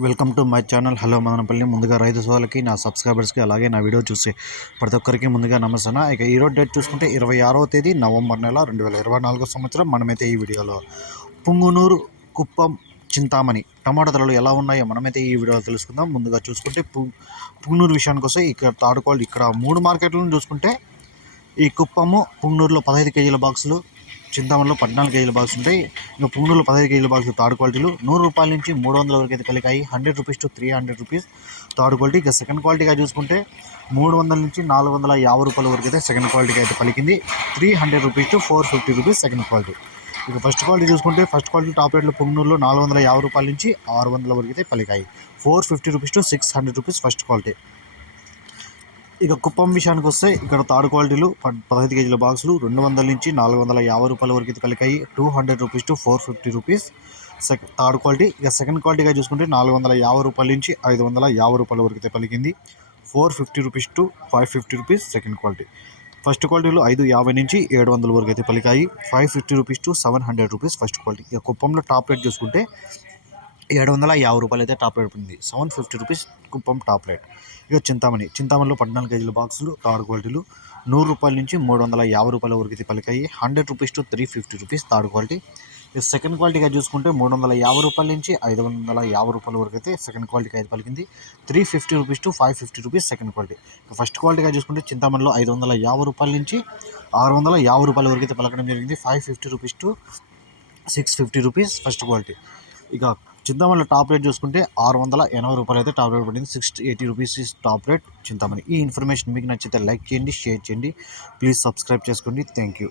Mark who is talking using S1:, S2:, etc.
S1: Welcome to my channel. Hello Madanapalle. ముందుగా రైతు సోదరులకి నా సబ్స్క్రైబర్స్కి అలాగే నా వీడియో చూసే ప్రతి ఒక్కరికి ముందుగా నమస్తే ఇక ఈరోజు డేట్ చూసుకుంటే ఇరవై ఆరవ తేదీ నవంబర్ నెల రెండు వేల ఇరవై నాలుగో సంవత్సరం. మనమైతే ఈ వీడియోలో పుంగునూరు కుప్పం చింతామణి టమాటా ధరలు ఎలా ఉన్నాయో మనమైతే ఈ వీడియోలో తెలుసుకుందాం. ముందుగా చూసుకుంటే పు పుంగనూరు విషయానికి వస్తే ఇక్కడ తాడుకోవాలి ఇక్కడ మూడు మార్కెట్లను చూసుకుంటే ఈ కుప్పము పుంగనూరులో పదహైదు కేజీల బాక్సులు చింతామణిలో పద్నాలుగు కేజీల బాక్స్ ఉంటాయి. ఇంకా పుంగనూరులో పదహైదు కేజీల బాక్స్ థర్డ్ క్వాలిటీలు. నూరు రూపాయల నుంచి మూడు వందల వరకు అయితే కలిగాయి. Hundred rupees to three hundred rupees third quality. ఇక సెకండ్ క్వాలిటీగా చూసుకుంటే మూడు వందల నుంచి నాలుగు వందల యాభై రూపాయల వరకు అయితే సెకండ్ క్వాలిటీకి అయితే పలికింది. Three hundred rupees to four fifty rupees second quality. ఇక ఫస్ట్ క్వాలిటీ చూసుకుంటే ఫస్ట్ క్వాలిటీ టాప్ రేట్లు పుంగనూరులో నాలుగు వందల యాభై రూపాయల నుంచి ఆరు వందల వరకు అయితే పలికాయి. Four fifty rupees to six hundred rupees first quality. ఇక కుప్పం విషయానికి వస్తే ఇక్కడ థర్డ్ క్వాలిటీలు పదహైదు కేజీల బాక్సులు రెండు వందల నుంచి నాలుగు వందల యాభై రూపాయల వరకు అయితే పలికాయి two hundred rupees to four fifty rupees. Second third quality ఇక సెకండ్ క్వాలిటీగా చూసుకుంటే నాలుగు వందల యాభై రూపాయల నుంచి ఐదు వందల యాభై రూపాయల వరకు అయితే పలికింది four fifty rupees to five fifty rupees second quality. First క్వాలిటీలో ఐదు యాభై నుంచి ఏడు వందల వరకు అయితే పలికాయి five fifty rupees to seven hundred rupees first quality. ఇక కుప్పంలో టాప్ రేట్ చూసుకుంటే ఏడు వందల యాభై రూపాయలు అయితే టాప్ రేట్ ఉంది. Seven fifty rupees Kuppam top rate. ఇక చింతామణి. చింతామణిలో పద్నాలుగు కేజీల బాక్సులు థర్డ్ క్వాలిటీలు నూరు రూపాయల నుంచి మూడు వందల యాభై రూపాయల వరకు అయితే పలికాయి. Hundred rupees to three fifty rupees third quality. ఇక సెకండ్ క్వాలిటీగా చూసుకుంటే మూడు వందల యాభై రూపాయల నుంచి ఐదు వందల యాభై రూపాయల వరకు అయితే సెకండ్ క్వాలిటీకి అయితే పలికింది. Three fifty rupees to five fifty rupees second quality. First క్వాలిటీగా చూసుకుంటే చింతామణిలో ఐదు వందల యాభై రూపాయల నుంచి ఆరు వందల యాభై రూపాయల వరకు అయితే పలకడం జరిగింది. Five fifty rupees to six fifty rupees first quality. ఇక చింతామణిలో టాప్ రేట్ చూసుకుంటే ఆరు వందల ఎనభై రూపాయలు అయితే టాప్ రేట్ పడింది. Six eighty rupees top rate. Chintamani ఈ ఇన్ఫర్మేషన్ మీకు నచ్చితే లైక్ చేయండి షేర్ చేయండి. ప్లీజ్ సబ్స్క్రైబ్ చేసుకోండి. Thank you.